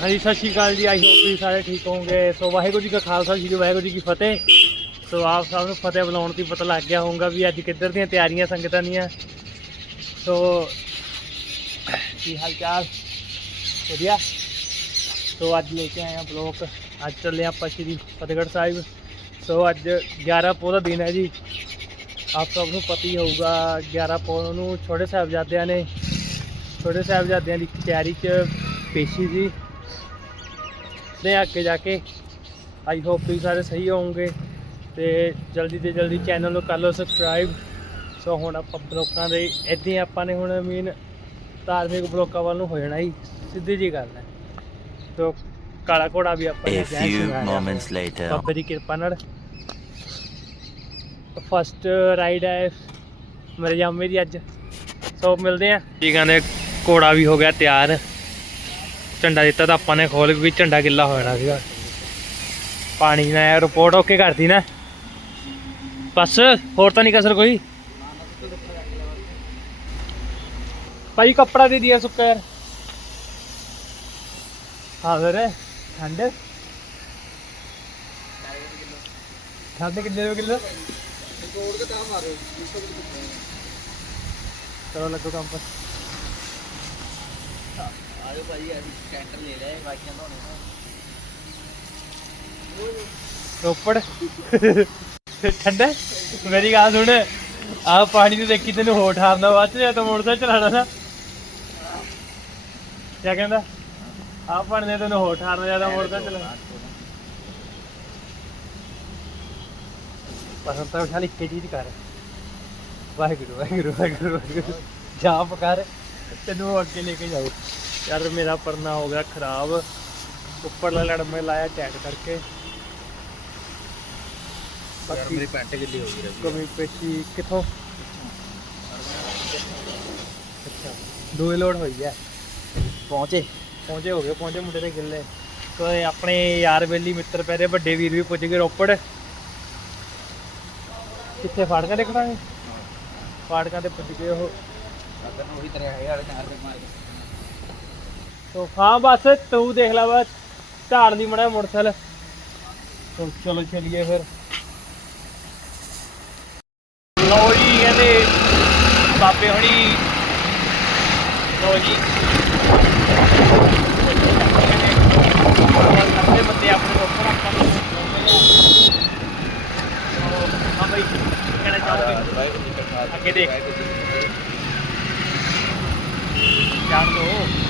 ਹਾਂਜੀ, ਸਤਿ ਸ਼੍ਰੀ ਅਕਾਲ ਜੀ। ਆਈ ਹੋਪ ਤੁਸੀਂ ਸਾਰੇ ਠੀਕ ਹੋਵੋਗੇ। ਸੋ ਵਾਹਿਗੁਰੂ ਜੀ ਕਾ ਖਾਲਸਾ, ਸ਼੍ਰੀ ਵਾਹਿਗੁਰੂ ਜੀ ਕੀ ਫਤਿਹ। ਸੋ ਆਪ ਸਭ ਨੂੰ ਫਤਿਹ ਬੁਲਾਉਣ ਦੀ ਪਤਾ ਲੱਗ ਗਿਆ ਹੋਊਗਾ ਵੀ ਅੱਜ ਕਿੱਧਰ ਦੀਆਂ ਤਿਆਰੀਆਂ ਸੰਗਤਾਂ ਦੀਆਂ। ਸੋ ਕੀ ਹਾਲ ਚਾਲ ਵਧੀਆ? ਸੋ ਅੱਜ ਲੈ ਕੇ ਆਏ ਆ ਬਲੌਕ ਅੱਜ ਚੱਲੇ ਆਪਾਂ ਸ਼੍ਰੀ ਫਤਿਹਗੜ੍ਹ ਸਾਹਿਬ। ਸੋ ਅੱਜ 11 ਪੋਹ ਦਾ ਦਿਨ ਹੈ ਜੀ। ਆਪ ਸਭ ਨੂੰ ਪਤਾ ਹੀ ਹੋਊਗਾ 11 ਪੋਹ ਨੂੰ ਛੋਟੇ ਸਾਹਿਬਜ਼ਾਦਿਆਂ ਨੇ ਛੋਟੇ ਸਾਹਿਬਜ਼ਾਦਿਆਂ ਦੀ ਤਿਆਰੀ 'ਚ ਪੇਸ਼ੀ ਜੀ ਸੀ ਤੇ ਅੱਗੇ ਜਾ ਕੇ। ਆਈ ਹੋਪ ਤੁਸੀਂ ਸਾਰੇ ਸਹੀ ਹੋਵੋਗੇ ਤੇ ਜਲਦੀ ਤੋਂ ਜਲਦੀ ਚੈਨਲ ਨੂੰ ਕਰ ਲਓ ਸਬਸਕ੍ਰਾਈਬ ਸੋ ਹੁਣ ਆਪਾਂ ਬਲੋਕਾਂ ਦੇ ਇੱਦਾਂ ਹੀ ਆਪਾਂ ਨੇ ਹੁਣ ਮੀਨ ਧਾਰਮਿਕ ਬਲੋਕਾਂ ਵੱਲ ਨੂੰ ਹੋ ਜਾਣਾ ਹੀ ਸਿੱਧੀ ਜੀ ਗੱਲ ਹੈ। ਤੋ ਕਾਲਾ ਘੋੜਾ ਵੀ ਆਪਾਂ ਨੇ ਜੈ few ਸਿੰਘਾਇਆ। moments later. ਬਾਬੇ ਦੀ ਕਿਰਪਾ ਨਾਲ। ਫਸਟ ਰਾਈਡ ਹੈ ਮੇਰੇ ਜਾਮੇ ਦੀ ਅੱਜ। ਸੋ ਮਿਲਦੇ ਆ ਕੀ ਕਹਿੰਦੇ ਘੋੜਾ ਵੀ ਹੋ ਗਿਆ ਤਿਆਰ। ਝੰਡਾ ਦਿੱਤਾ ਤਾਂ ਆਪਾਂ ਨੇ ਖੋਲ ਵੀ ਝੰਡਾ ਗਿੱਲਾ ਹੋ ਜਾਣਾ ਸੀਗਾ। ਪਾਣੀ ਨਾਲ ਰਿਪੋਰਟ ਓਕੇ ਕਰਤੀ ਨਾ। ਬਸ, ਹੋਰ ਤਾਂ ਨਹੀਂ ਕਸਰ ਕੋਈ? ਭਾਈ ਕੱਪੜਾ ਦੇ ਦਿਆ ਸੁੱਕਾ ਯਾਰ ਹਾਂ, ਫਿਰ ਠੰਡ। ਠੰਡ ਕਿੰਨੇ ਰੁਪਏ ਕਿਲੋ? ਚਲੋ, ਲੱਗੋ ਕੰਮ ਪਰ। ਆਜੋ ਭਾਈ ਅੱਜ ਕੈਂਟਰ ਲੈ ਲੈ ਬਾਕੀਆਂ ਤੋਂ ਰੋਪੜ। ਠੰਡਾ? ਮੇਰੀ ਗੱਲ ਸੁਣ। ਆਹ ਪਾਣੀ ਨੂੰ ਦੇਖੀ ਤੈਨੂੰ ਹੋਠ ਹਾਰਨਾ ਬਾਅਦ ਚ ਤਾਂ ਮੋਟਰਸਾਈਕਲ ਚਲਾਣਾ ਨਾ। ਕੀ ਕਹਿੰਦਾ? ਆਹ ਪਾਣੀ ਨੇ ਤੈਨੂੰ ਹੋਠ ਹਾਰਨਾ ਜਾਂ ਤਾਂ ਮੋਟਰਸਾਈਕਲ ਚਲਾਣਾ ਪਸੰਦ ਤਾਂ ਖਾਲੀ ਇੱਕੇ ਚੀਜ਼ ਕਰ। ਵਾਹਿਗੁਰੂ ਵਾਹਿਗੁਰੂ ਵਾਹਿਗੁਰੂ ਜਾਪ ਕਰ। ਤੈਨੂੰ ਅੱਗੇ ਲੈ ਕੇ ਜਾਓ ਯਾਰ ਮੇਰਾ ਪਰਨਾ ਹੋ ਗਿਆ ਖਰਾਬ। ਉੱਪਰਲਾ ਲੜ ਮੈਂ ਲਾਇਆ ਟੈਟ ਕਰਕੇ। ਬਾਕੀ ਮੇਰੀ ਪੈਂਟ ਗਿੱਲੀ ਹੋ ਗਈ ਰਹੀ ਕਮੀ ਪੇਸ਼ੀ ਕਿੱਥੋਂ? ਅੱਛਾ। ਦੋਏ ਲੋਡ ਹੋਈ ਹੈ ਪਹੁੰਚੇ। ਪਹੁੰਚੇ ਹੋ ਗਏ ਪਹੁੰਚੇ ਮੁੰਡੇ ਦੇ ਗਿੱਲੇ। ਇਹ ਆਪਣੇ ਯਾਰ ਬੇਲੀ ਮਿੱਤਰ ਪੈਰੇ ਵੱਡੇ ਵੀਰ ਵੀ ਪੁੱਜ ਗਏ ਰੋਪੜ। ਕਿੱਥੇ ਫਾੜਕਾਂ ਦੇ ਖੜਾਂਗੇ ਫਾੜਕਾਂ ਤੇ ਪੁੱਜ ਗਏ ਉਹ। ਅਗਰ ਉਹੀ ਤਰ੍ਹਾਂ ਹੈ ਯਾਰ ਚਾਰ ਰੁਪਏ ਮਾਰ ਸੋ ਹਾਂ, ਬਸ ਤੂੰ ਦੇਖ ਲੈ ਬਸ ਝਾੜ ਦੀ ਮੜਾ ਮੋਟਰਸਾਈਕਲ। ਸੋ ਚਲੋ ਚਲੀਏ ਫਿਰ। ਲਓ ਜੀ ਕਹਿੰਦੇ ਬਾਬੇ ਹੁਣੀ। ਲਓ ਜੀ। ਕਰਦੇ ਬੰਦੇ ਆਪਣੇ ਉੱਪਰ ਆਪਾਂ ਨੂੰ। ਹਾਂ ਬਈ, ਕਹਿਣਾ ਚਾਹੋਗੇ? ਅੱਗੇ ਦੇਖ। ਜਾਣ ਦੋ।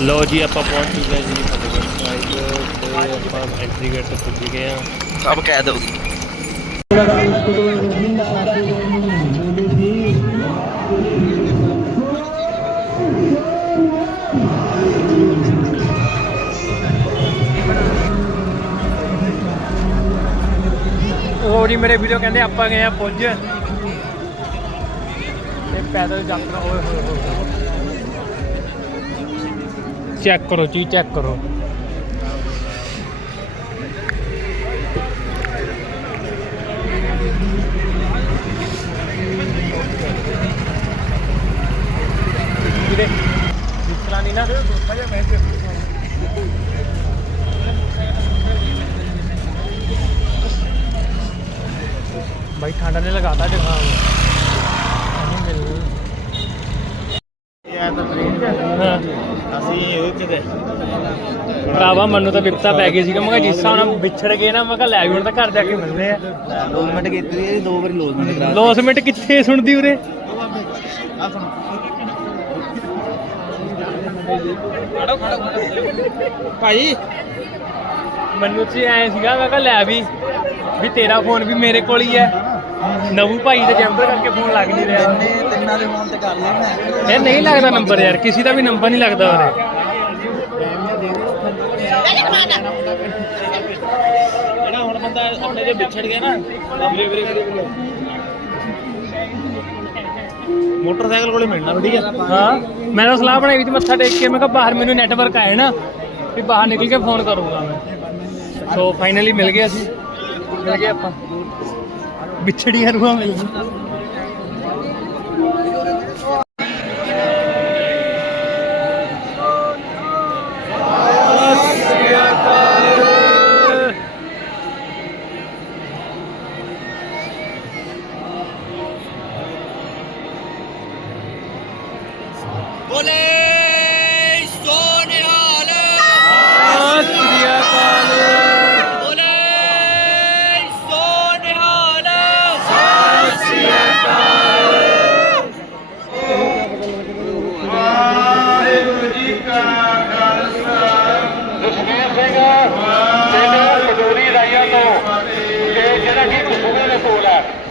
ਲੋ ਜੀ ਆਪਾਂ ਪਹੁੰਚ ਚੁੱਕੇ ਹਾਂ ਜੀ ਫਤਿਹਗੜ੍ਹ ਸਾਹਿਬ ਤੇ ਆਪਾਂ ਐਂਟਰੀ ਗੇਟ ਤੇ ਪੁੱਜ ਗਏ ਹਾਂ। ਸਭ ਕਹਿ ਦੋਗੀ ਉਹ ਜੀ ਮੇਰੇ ਵੀਡੀਓ ਕਹਿੰਦੇ ਆਪਾਂ ਗਏ ਆ ਪੁੱਜ। ਤੇ ਪੈਦਲ ਯਾਤਰਾ ਓਏ ਹੋਏ ਹੋਏ। ਚੈੱਕ ਕਰੋ ਜੀ ਚੈੱਕ ਕਰੋ ਵੀਰੇ ਵਿਚਲਾ ਨਹੀਂ ਨਾ भाई ठंडा नहीं लगाता जुकाम ਭਰਾਵਾ ਮੈਨੂੰ ਤਾਂ ਵਿਪਤਾ ਪੈ ਗਈ ਸੀਗਾ। ਮੈਂ ਕਿਹਾ ਜਿਸ ਹਿਸਾਬ ਨਾਲ ਵਿਛੜ ਗਏ ਨਾ ਮੈਂ ਕਿਹਾ ਲੈ ਵੀ ਹੁਣ ਤਾਂ ਘਰ ਜਾ ਕੇ ਮਿਲਦੇ ਆ। ਲੋਸਮੈਂਟ ਕੀਤੀ ਇਹ ਦੋ ਵਾਰੀ ਲੋਸਮੈਂਟ ਕਰਾ ਲੋਸਮੈਂਟ ਕਿੱਥੇ ਸੁਣਦੀ ਉਰੇ? ਭਾਈ। ਮੈਨੂੰ ਚ ਐ ਸੀਗਾ ਮੈਂ ਕਿਹਾ ਲੈ ਵੀ ਵੀ ਤੇਰਾ ਫੋਨ ਵੀ ਮੇਰੇ ਕੋਲ ਹੀ ਹੈ। ਨਵੂ ਭਾਈ ਦੇ ਜੈਂਬਰ ਕਰਕੇ ਫੋਨ ਲੱਗ ਨਹੀਂ ਰਿਹਾ। ਤਿੰਨੇ ਤਿੰਨਾਂ ਦੇ ਫੋਨ ਤੇ ਕਰ ਲੈਣਾ ਇਹ ਨਹੀਂ ਲੱਗਦਾ ਨੰਬਰ ਯਾਰ ਕਿਸੇ ਦਾ ਵੀ ਨੰਬਰ ਨਹੀਂ ਲੱਗਦਾ ਉਰੇ। ਜਿਹੜਾ ਹੁਣ ਬੰਦਾ ਆਪਣੇ ਜੇ ਵਿਛੜ ਗਿਆ ਨਾ ਵੀਰੇ ਵੀਰੇ ਮੋਟਰਸਾਈਕਲ ਕੋਲੇ ਮਿਲਣਾ ਵਧੀਆ ਹਾਂ। ਮੈਂ ਤਾਂ ਸਲਾਹ ਬਣਾਈ ਵੀ ਮੱਥਾ ਟੇਕ ਕੇ, ਮੈਂ ਕਿਹਾ ਬਾਹਰ ਮੈਨੂੰ ਨੈਟਵਰਕ ਆਏ ਨਾ, ਵੀ ਬਾਹਰ ਨਿਕਲ ਕੇ ਫੋਨ ਕਰੂੰਗਾ ਮੈਂ। ਸੋ ਫਾਈਨਲੀ ਮਿਲ ਗਏ ਅਸੀਂ। ਮਿਲ ਗਏ ਆਪਾਂ। ਵਿਛੜੀਆਂ ਰੂਹਾਂ ਮਿਲ ਗਈਆਂ।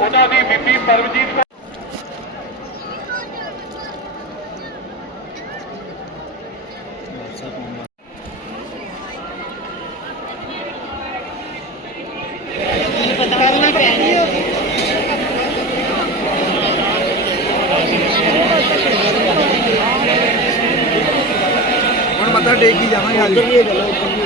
ਉਹਨਾਂ ਦੀ ਬੀਬੀ ਪਰਮਜੀਤ ਹੁਣ ਮੱਥਾ ਟੇਕ ਕੇ ਜਾਵਾਂਗੇ ਅੱਜ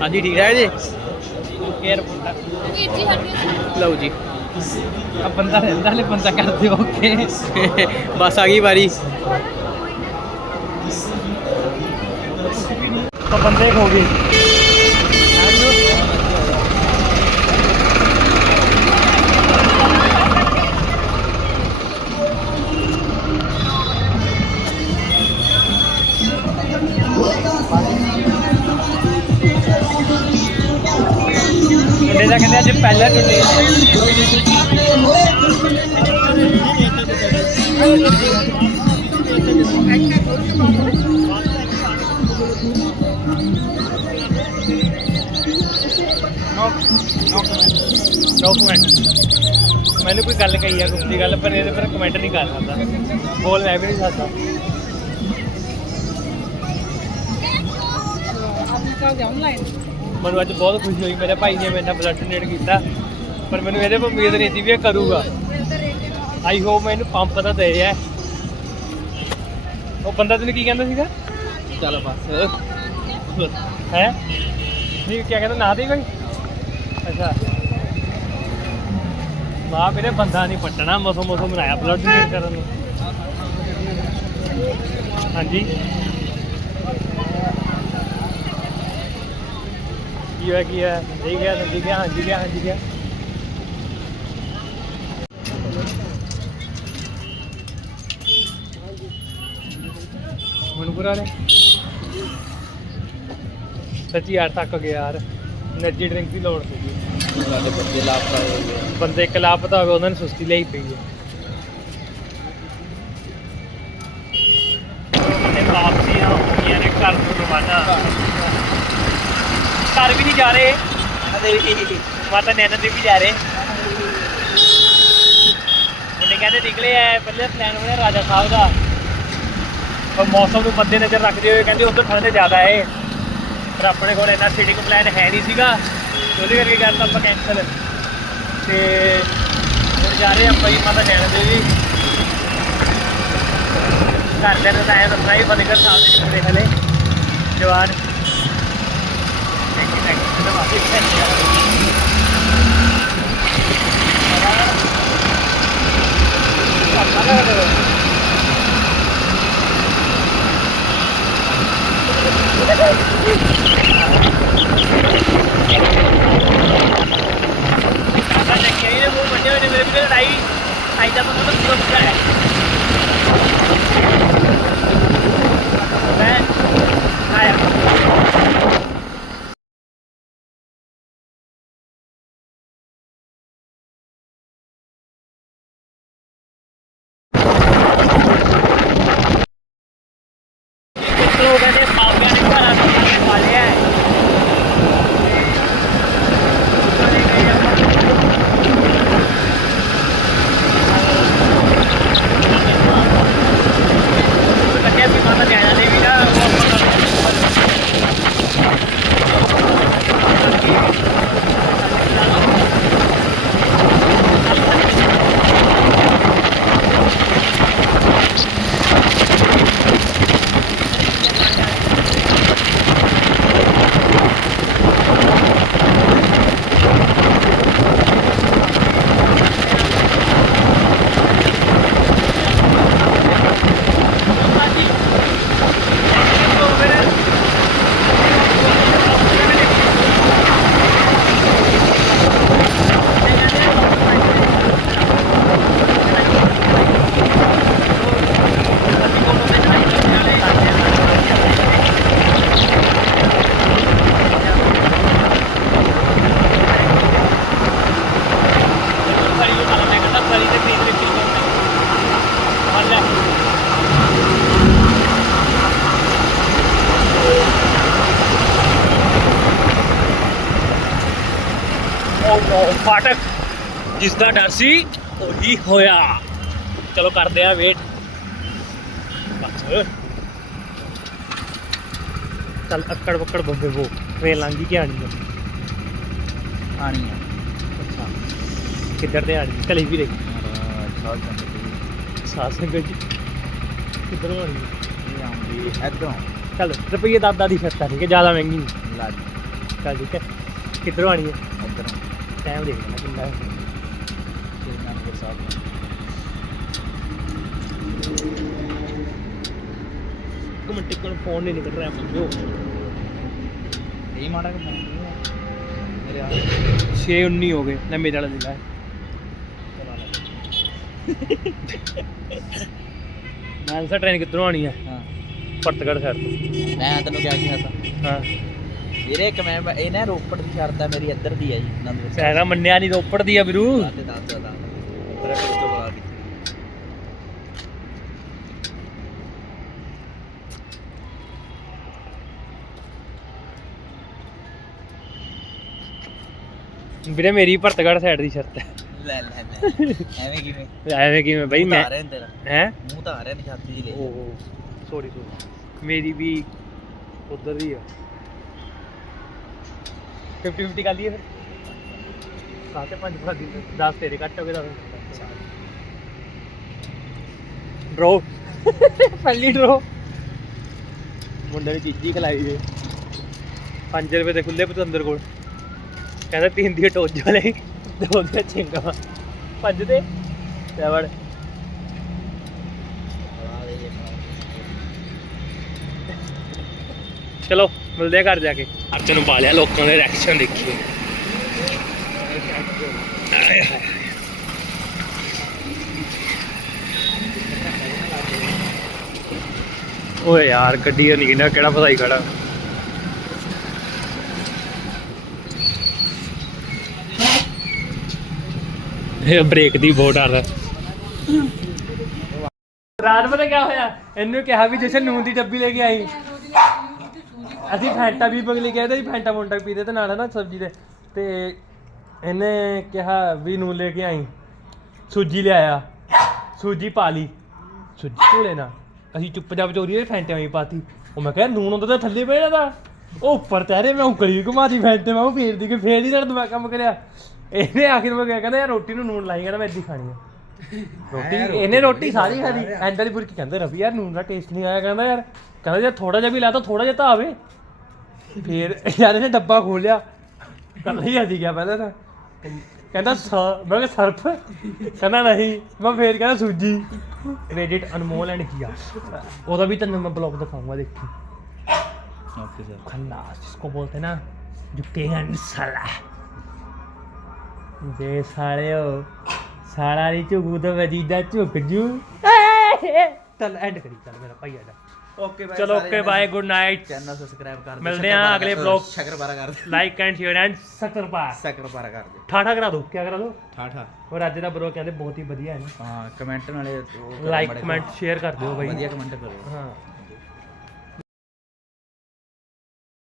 ਹਾਂਜੀ ਠੀਕ ਹੈ ਜੀ? ਕੇਅਰ ਲਓ ਜੀ। ਆ ਬੰਦਾ ਰਹਿੰਦਾ ਹਲੇ ਬੰਦਾ ਕਰਦੇ ਓਕੇ ਬਸ ਆ ਗਈ ਵਾਰੀ। ਤਾਂ ਬੰਦੇ ਹੋ ਗਏ। ਮੁੰਡੇ ਦਾ ਕਹਿੰਦੇ ਅੱਜ ਪਹਿਲਾ ਟੁੱਟੇ ਡਾਕੂਮੈਂਟ ਮੈਨੂੰ ਕੋਈ ਗੱਲ ਕਹੀ ਆ ਗੁੱਪਤੀ ਗੱਲ ਪਰ ਇਹਦੇ ਪਰ ਕਮੈਂਟ ਨਹੀਂ ਕਰ ਸਕਦਾ। ਬੋਲ ਮੈਂ ਵੀ ਨਹੀਂ ਸਕਦਾ। ਮੈਨੂੰ ਅੱਜ ਬਹੁਤ ਖੁਸ਼ੀ ਹੋਈ ਮੇਰੇ ਭਾਈ ਨੇ ਮੇਰੇ ਨਾਲ ਬਲੱਡ ਡੋਨੇਟ ਕੀਤਾ ਪਰ ਮੈਨੂੰ ਇਹਦੇ ਪਰ ਉਮੀਦ ਨਹੀਂ ਸੀ ਵੀ ਇਹ ਕਰੂਗਾ। ਆਈ ਹੋਪ ਮੈਨੂੰ ਪੰਪ ਤਾਂ ਦੇ ਰਿਹਾ ਉਹ ਬੰਦਾ ਤੈਨੂੰ ਕੀ ਕਹਿੰਦਾ ਸੀਗਾ? ਚੱਲ ਬਸ। ਹੈ? ਨਹੀਂ ਕੀ ਕਹਿੰਦਾ ਨਾ ਦੇ ਕੋਈ? ਅੱਛਾ। ਮਾਂ ਮੇਰੇ ਬੰਦਾ ਨਹੀਂ ਪੱਟਣਾ ਮਸੋ ਮਸੋ ਬਣਾਇਆ ਬਲੱਡ ਡੋਨੇਟ ਕਰਨ ਨੂੰ। ਹਾਂਜੀ। किया किया ठीक है जी क्या हाँ जी क्या हाँ जी क्या मणपुरा ने सच्ची यार तक गया यार એનર્જી ડ્રિંક ਦੀ ਲੋੜ ਸੀ ਬੰਦੇ ਲਾਪਤਾ ਹੋ ਗਏ ਬੰਦੇ ਇੱਕ ਲਾਪਤਾ ਹੋ ਗਏ ਉਹਨਾਂ ਨੇ ਸੁਸਤੀ ਲਈ ਪਈ ਹੈ ਘਰ ਵੀ ਨਹੀਂ ਜਾ ਰਹੇ। ਮਾਤਾ ਨੈਣਾ ਦੇਵੀ ਜਾ ਰਹੇ। ਮੁੰਡੇ ਕਹਿੰਦੇ ਨਿਕਲੇ ਆ ਪਹਿਲੇ ਪਲਾਨ ਹੋਇਆ ਰਾਜਾ ਸਾਹਿਬ ਦਾ। ਪਰ ਮੌਸਮ ਨੂੰ ਮੱਦੇ ਨਜ਼ਰ ਰੱਖਦੇ ਹੋਏ ਕਹਿੰਦੇ ਉੱਧਰ ਠੰਡ ਜ਼ਿਆਦਾ ਹੈ ਪਰ ਆਪਣੇ ਕੋਲ ਇੰਨਾ ਸੀਟਿੰਗ ਪਲਾਨ ਹੈ ਨਹੀਂ ਸੀਗਾ। ਉਹਦੇ ਕਰਕੇ ਗੱਲ ਆਪਾਂ ਕੈਂਸਲ ਤੇ ਹੁਣ ਜਾ ਰਹੇ ਆਪਾਂ ਜੀ ਮਾਤਾ ਨੈਣਾ ਦੇਵੀ ਘਰ ਨੂੰ ਤਾਂ ਐਂ ਦੱਸਣਾ ਫਤਿਹਗੜ੍ਹ ਸਾਹਿਬ ਦੇ ਹਲੇ। ਜਵਾਨ। では、できない。ਫਾਟਕ ਜਿਸ ਦਾ ਡਰ ਸੀ ਉਹੀ ਹੋਇਆ। ਚਲੋ ਕਰਦੇ ਆ ਵੇਟ ਚੱਲ ਅੱਕੜ ਬੱਕੜ ਬੰਬੇ ਵੋ ਟ੍ਰੇਨ ਲੰਘੀ ਕਿ ਆਣੀ ਆ। ਆਣੀ ਆ। ਅੱਛਾ। ਕਿੱਧਰ ਤੇ ਆਣੀ ਚਲੀ ਵੀ ਰਹੀ ਸੰਗਤ ਜੀ। ਕਿੱਧਰੋਂ ਆਣੀ? ਇਹ ਆਉਂਦੀ ਇਧਰੋਂ। ਚੱਲ ਰੁਪਈਏ ਦਾਦਾ ਦੀ ਫਿਰਤਾ ਠੀਕ ਹੈ ਜ਼ਿਆਦਾ ਮਹਿੰਗੀ ਨਹੀਂ। ਲੱਗ ਚੱਲ ਠੀਕ ਹੈ। ਕਿੱਧਰੋਂ ਆਣੀ ਹੈ ਇਧਰੋਂ। ਟਾਈਮ ਦੇਖ ਲੈਣਾ ਕਿੰਨਾ ਤੇ ਨਾਨਕ ਸਾਹਿਬ ਇੱਕ ਮਿੰਟ ਇੱਕ ਮਿੰਟ ਫੋਨ ਨਹੀਂ ਨਿਕਲ ਰਿਹਾ ਮੰਗੋ ਇਹ ਮਾੜਾ ਕਿ ਫੋਨ ਮੇਰੇ ਆ 619 ਹੋ ਗਏ ਲੈ ਮੇਰੇ ਵਾਲਾ ਦੇ ਲੈ। ਮਾਨਸਾ ਟ੍ਰੇਨ ਕਿੱਧਰੋਂ ਆਣੀ ਹੈ ਹਾਂ। ਪਰਤਗੜ ਸਾਈਡ ਤੋਂ। ਮੈਂ ਤੈਨੂੰ ਕਿਹਾ ਤਾਂ ਹਾਂ। ਵੀਰੇ ਮੈਂ ਇਹ ਨਾ ਰੋਪੜ ਦੀ ਸ਼ਰਤ ਆ ਮੇਰੀ ਇੱਧਰ ਦੀ ਆ ਜੀ ਨੰਦਪੁਰ ਸਹਿਰਾ ਮੰਨਿਆ ਨਹੀਂ ਰੋਪੜ ਦੀ ਆ ਵੀਰੂ। ਤੇ ਦੱਸ ਦਾ ਤੇਰਾ ਕੋਲ ਤੋਂ ਬੁਲਾ ਦਿੱਤੀ ਵੀਰੇ ਮੇਰੀ ਪਰਤਗੜ ਸਾਈਡ ਦੀ ਸ਼ਰਤ ਹੈ। ਲੈ ਲੈ ਲੈ। ਐਵੇਂ ਕਿਵੇਂ? ਐਵੇਂ ਕਿਵੇਂ ਬਈ ਮੂੰਹ ਤਾਂ ਮੈਂ ਆ ਰਿਹਾ ਨੀ ਤੇਰਾ। ਹੈ? ਮੂੰਹ ਤਾਂ ਆ ਰਿਹਾ ਨਹੀਂ ਛਾਤੀ ਜੀ ਲੈ। ਓਹੋ ਸੌਰੀ ਸੌਰੀ ਮੇਰੀ ਵੀ ਉਧਰ ਦੀ ਆ। 50 50 ਕਰ ਲਈਏ ਫਿਰ। ਸਾਤੇ ਪੰਜ ਭਰਾ ਦੀ 10 ਤੇਰੇ ਕੱਟ ਹੋ ਗਏ 10 ਡਰੋ ਪਹਿਲੀ ਡਰੋ ਮੁੰਡੇ ਨੇ ਚੀਜ਼ੀ ਖਲਾਈ ਜੇ 5 ਰੁਪਏ ਦੇ ਖੁੱਲੇ ਪਤੰਦਰ ਕੋਲ। ਕਹਿੰਦਾ ਤਿੰਨ ਦੀ ਟੋਜ ਵਾਲੇ ਦੋ ਦੇ ਚਿੰਗਾ। ਪੰਜ ਦੇ। ਵੜ। ਚਲੋ। ਮਿਲਦੇ ਆ ਘਰ ਜਾ ਕੇ। ਅੱਜ ਨੂੰ ਪਾ ਲਿਆ ਲੋਕਾਂ ਦੇ ਰਿਐਕਸ਼ਨ ਹਾਏ। ਓਏ ਯਾਰ ਗੱਡੀ ਨਹੀਂ ਕਿਹੜਾ ਕਿਹੜਾ ਫਸਾਈ ਖੜਾ? ਇਹ ਬ੍ਰੇਕ ਦੀ ਬਹੁਤ ਡਰ ਰਾਤ ਪਤਾ ਕੀ ਹੋਇਆ? ਇਹਨੂੰ ਕਿਹਾ ਵੀ ਜਸ਼ਨ ਨੂਨ ਦੀ ਡੱਬੀ ਲੈ ਕੇ ਆਈ। ਅਸੀਂ ਫੈਂਟਾ ਵੀ ਬਗਲੀ ਕਹਿੰਦੇ ਸੀ, ਫੈਂਟਾ ਮੋਂਟਾ ਪੀਦੇ ਤੇ ਨਾਲ ਨਾ ਸਬਜ਼ੀ ਦੇ। ਤੇ ਇਹਨੇ ਕਿਹਾ ਵੀ ਨੂਨ ਲੈ ਕੇ ਆਈ। ਸੂਜੀ ਲਿਆਇਆ। ਸੂਜੀ ਪਾ ਲਈ। ਸੂਜੀ ਕੋਲੇ ਨਾ ਅਸੀਂ ਚੁੱਪਚਾਪ ਚੋਰੀ ਦੇ ਫੈਂਟੇ ਵੀ ਪਾਤੀ। ਉਹ ਮੈਂ ਕਿਹਾ ਨੂਨ ਹੁੰਦਾ ਤਾਂ ਥੱਲੇ ਪੈ ਜਾਂਦਾ ਉਹ ਉੱਪਰ ਤੈਰੇ ਮੈਂ ਉਂਗਲੀ ਘੁਮਾਤੀ ਫੈਂਟੇ ਮੈਂ ਫੇਰ ਦੀ ਕਿ ਫੇਰ ਹੀ ਨਾਲ ਦਿਮਾਗ ਕੰਮ ਕਰਿਆ। ਇਹਨੇ ਆਖਿਰ ਮੈਂ ਕਿਹਾ, ਕਹਿੰਦਾ, ਯਾਰ ਰੋਟੀ ਨੂੰ ਨੂਨ ਲਾਈ, ਕਹਿੰਦਾ ਮੈਂ ਇੱਦੀ ਖਾਣੀ ਆ। ਰੋਟੀ ਇਹਨੇ ਰੋਟੀ ਸਾਰੀ ਖਾਦੀ ਐਂਡ ਵਾਲੀ ਬੁਰਕੀ ਕਹਿੰਦਾ ਰਵੀ ਯਾਰ ਨੂਨ ਦਾ ਟੇਸਟ ਨਹੀਂ ਆਇਆ ਕਹਿੰਦਾ ਯਾਰ ਕਹਿੰਦਾ ਜੇ ਥੋੜਾ ਜਿਹਾ ਵੀ ਲਾ ਤਾਂ ਥੋੜਾ ਜਿਹਾ ਤਾਂ ਆਵੇ ਫੇਰ ਯਾਰ ਇਹਨੇ ਡੱਬਾ ਖੋਲਿਆ ਕੱਲ ਹੀ ਆਦੀ ਗਿਆ ਪਹਿਲਾਂ ਤਾਂ ਕਹਿੰਦਾ ਸ- ਮੈਂ ਕਿਹਾ ਸਰਫ ਕਹਿੰਦਾ ਨਹੀਂ ਮੈਂ ਫੇਰ ਕਹਿੰਦਾ ਸੂਜੀ ਕ੍ਰੈਡਿਟ ਅਨਮੋਲ ਐਂਡ ਕੀਆ ਉਹਦਾ ਵੀ ਤੈਨੂੰ ਮੈਂ ਬਲੌਗ ਦਿਖਾਉਂਗਾ ਦੇਖੀ ਓਕੇ ਸਰ खन्नास जिसको बोलते ना झुकेगा नहीं साला जे साले हो ਸਾਲਾ ਨਹੀਂ ਝੁਕੂ ਤਾਂ ਵਜੀਦਾ ਝੁਕ ਜੂ। ਚੱਲ ਐਂਡ ਕਰੀ ਚੱਲ ਮੇਰਾ ਭਾਈ ਐਡਾ ਓਕੇ ਬਾਈ ਚਲੋ okay bye good night channel subscribe ਕਰ ਦਿਓ ਮਿਲਦੇ ਆ ਅਗਲੇ ਬਲੌਗ ਸ਼ਕਰਪਾਰਾ ਕਰ ਦਿਓ। ਲਾਈਕ ਐਂਡ ਸ਼ੇਅਰ ਐਂਡ ਸ਼ਕਰਪਾਰਾ ਸ਼ਕਰਪਾਰਾ ਕਰ ਦਿਓ। ਠਾਠਾ ਕਰਾ ਦਿਓ ਕੀ ਕਰਾ ਦਿਓ ਠਾਠਾ। ਹੋਰ ਅੱਜ ਦਾ ਬਲੌਗ ਕਹਿੰਦੇ ਬਹੁਤ ਹੀ ਵਧੀਆ ਹੈ ਨਾ। ਹਾਂ ਕਮੈਂਟ ਨਾਲੇ ਲਾਈਕ ਕਮੈਂਟ ਸ਼ੇਅਰ ਕਰ। ਦਿਓ ਬਾਈ। ਵਧੀਆ ਕਮੈਂਟ ਕਰੋ ਹਾਂ।